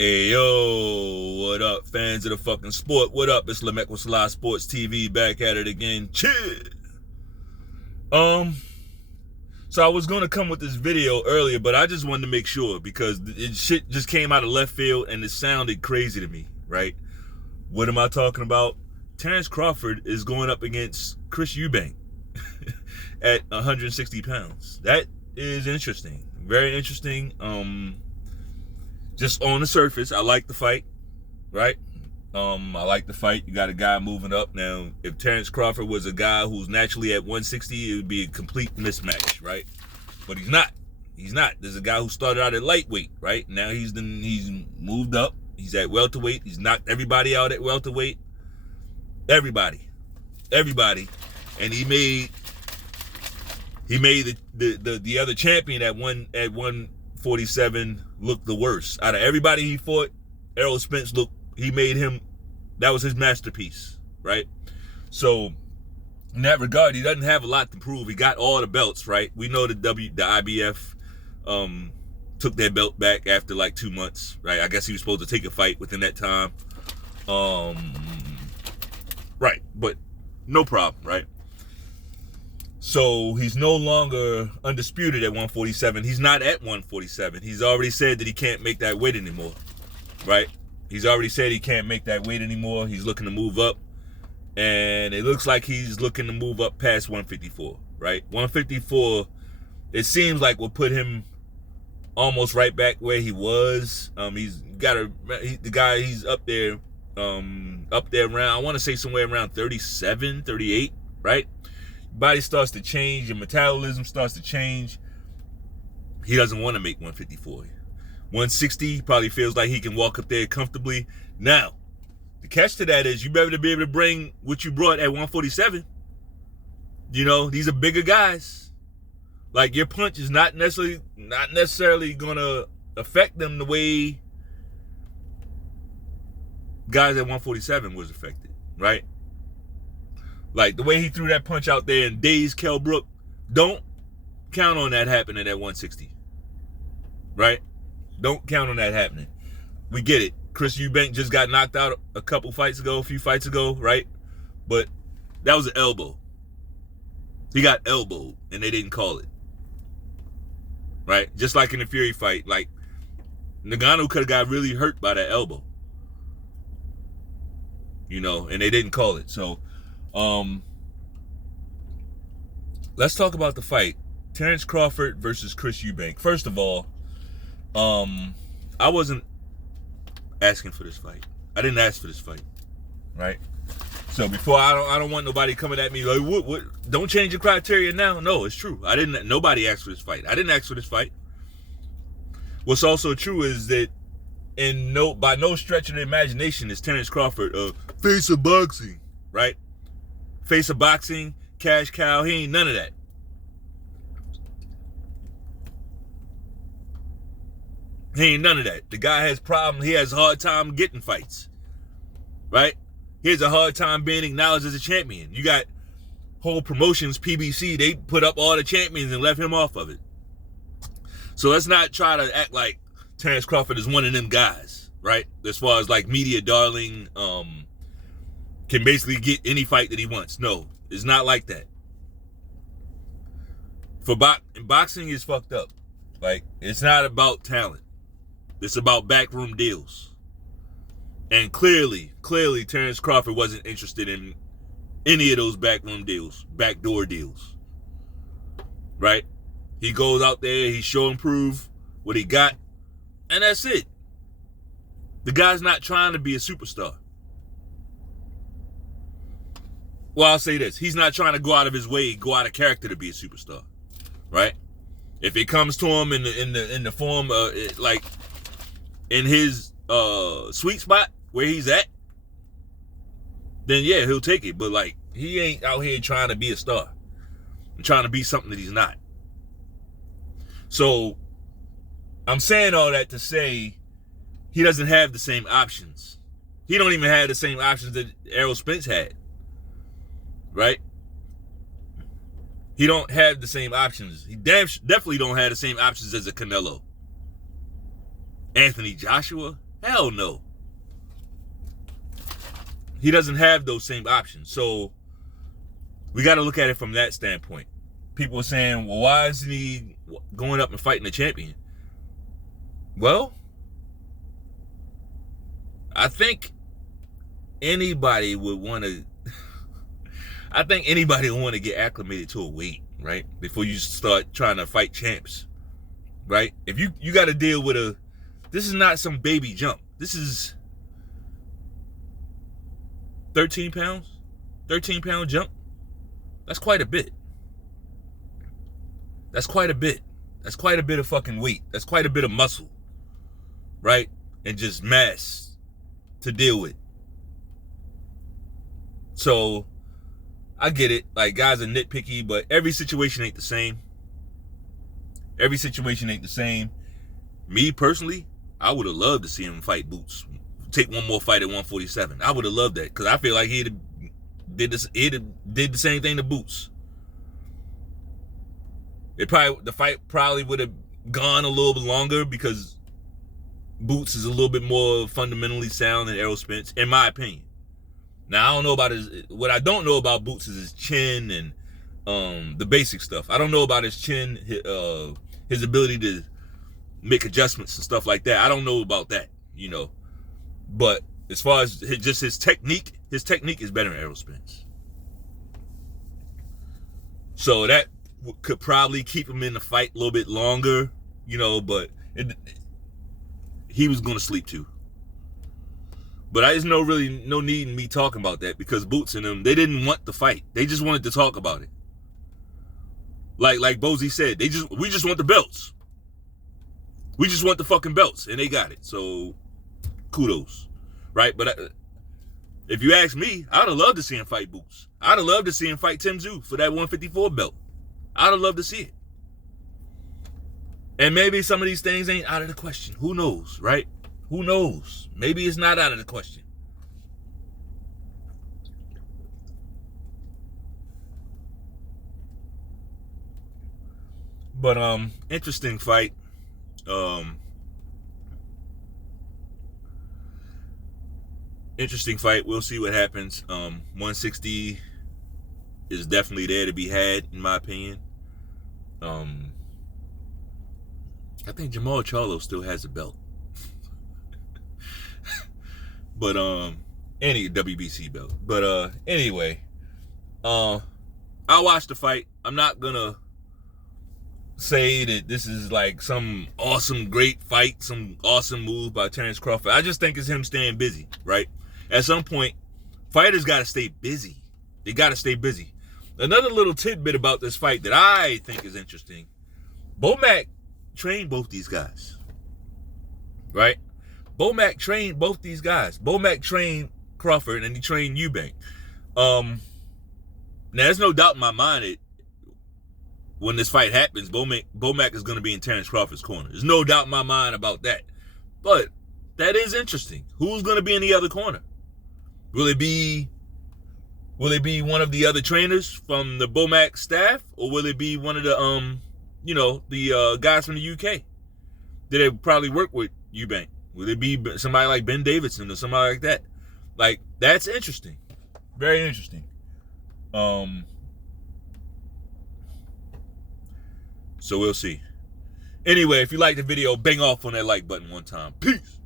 Hey yo, what up, fans of the fucking sport? What up? It's Lemek with Selah Sports TV, back at it again. Chill. So I was gonna come with this video earlier, but I just wanted to make sure because shit just came out of left field and it sounded crazy to me, right? What am I talking about? Terrence Crawford is going up against Chris Eubank at 160 pounds. That is interesting, very interesting. Just on the surface, I like the fight, right? I like the fight. You got a guy moving up. Now, if Terrence Crawford was a guy who's naturally at 160, it would be a complete mismatch, right? But he's not. He's not. There's a guy who started out at lightweight, right? Now he's moved up. He's at welterweight. He's knocked everybody out at welterweight. Everybody. And he made the other champion at 147 look the worst. Out of everybody he fought, Errol Spence he made him, that was his masterpiece, right? So in that regard, he doesn't have a lot to prove. He got all the belts, right? We know the IBF took their belt back after like 2 months, right? I guess he was supposed to take a fight within that time. Right, but no problem, right? So he's no longer undisputed at 147. He's not at 147. He's already said that he can't make that weight anymore, right? He's already said he can't make that weight anymore. He's looking to move up, and it looks like he's looking to move up past 154, right? 154, it seems like will put him almost right back where he was. He's up there around, I want to say somewhere around 37, 38, right? Body starts to change, your metabolism starts to change. He doesn't want to make 154. 160, he probably feels like he can walk up there comfortably. Now, the catch to that is you better be able to bring what you brought at 147. You know, these are bigger guys. Like, your punch is not necessarily gonna affect them the way guys at 147 was affected, right? Like, the way he threw that punch out there and dazed Kell Brook, don't count on that happening at 160, right? Don't count on that happening. We get it. Chris Eubank just got knocked out a few fights ago, right? But that was an elbow. He got elbowed, and they didn't call it, right? Just like in the Fury fight, like, Ngannou could have got really hurt by that elbow, you know, and they didn't call it. So, let's talk about the fight. Terrence Crawford versus Chris Eubank. First of all, I wasn't asking for this fight. I didn't ask for this fight, right? So before, I don't want nobody coming at me like, what? Don't change your criteria now. No, it's true. Nobody asked for this fight. I didn't ask for this fight. What's also true is that by no stretch of the imagination is Terrence Crawford a face of boxing, right? Face of boxing, cash cow, he ain't none of that. He ain't none of that. The guy has problems. He has a hard time getting fights, right? He has a hard time being acknowledged as a champion. You got whole promotions, PBC, they put up all the champions and left him off of it. So let's not try to act like Terrence Crawford is one of them guys, right? As far as like media darling, can basically get any fight that he wants. No, it's not like that. Boxing is fucked up. Like, it's not about talent. It's about backroom deals. And clearly, Terrence Crawford wasn't interested in any of those backroom deals, backdoor deals. Right? He goes out there, he show and prove what he got, and that's it. The guy's not trying to be a superstar. Well, I'll say this. He's not trying to go out of his way, go out of character to be a superstar, right? If it comes to him in the form of, like, in his sweet spot where he's at, then yeah, he'll take it. But, like, he ain't out here trying to be a star and trying to be something that he's not. So I'm saying all that to say he doesn't have the same options. He don't even have the same options that Errol Spence had. Right? He don't have the same options. He definitely don't have the same options as a Canelo. Anthony Joshua. Hell no. He doesn't have those same options. So we got to look at it from that standpoint. People are saying, well, why isn't he going up and fighting the champion? Well, I think anybody would want to get acclimated to a weight, right? Before you start trying to fight champs, right? If you got to deal with this is not some baby jump. This is 13 pounds, 13-pound jump. That's quite a bit. That's quite a bit. That's quite a bit of fucking weight. That's quite a bit of muscle, right? And just mass to deal with. So I get it. Like, guys are nitpicky, but every situation ain't the same. Every situation ain't the same. Me personally, I would have loved to see him fight Boots. Take one more fight at 147. I would have loved that, because I feel like he'd did the same thing to Boots. The fight probably would have gone a little bit longer, because Boots is a little bit more fundamentally sound than Errol Spence, in my opinion. Now, I don't know about what I don't know about Boots is his chin and the basic stuff. I don't know about his chin, his ability to make adjustments and stuff like that. I don't know about that, you know. But as far as his technique is better than Errol Spence. So that could probably keep him in the fight a little bit longer, you know, but he was going to sleep too. But there's no need in me talking about that, because Boots and them, they didn't want the fight. They just wanted to talk about it. Like Bozy said, we just want the belts. We just want the fucking belts, and they got it. So kudos, right? But if you ask me, I'd have loved to see him fight Boots. I'd have loved to see him fight Tim Tszyu for that 154 belt. I'd have loved to see it. And maybe some of these things ain't out of the question. Who knows, right? Who knows? Maybe it's not out of the question. But interesting fight. Interesting fight. We'll see what happens. 160 is definitely there to be had, in my opinion. I think Jamal Charlo still has a belt. But any WBC belt. But anyway, I'll watch the fight. I'm not gonna say that this is like some awesome, great fight, some awesome move by Terrence Crawford. I just think it's him staying busy, right? At some point, fighters got to stay busy. They got to stay busy. Another little tidbit about this fight that I think is interesting. BoMac trained both these guys, right? BoMac trained both these guys. BoMac trained Crawford and he trained Eubank. Now, there's no doubt in my mind that when this fight happens, BoMac is going to be in Terrence Crawford's corner. There's no doubt in my mind about that. But that is interesting. Who's going to be in the other corner? Will it be one of the other trainers from the BoMac staff, or will it be one of the the guys from the UK that they probably work with Eubank? Will it be somebody like Ben Davidson or somebody like that? Like, that's interesting. Very interesting. So we'll see. Anyway, if you like the video, bang off on that like button one time. Peace.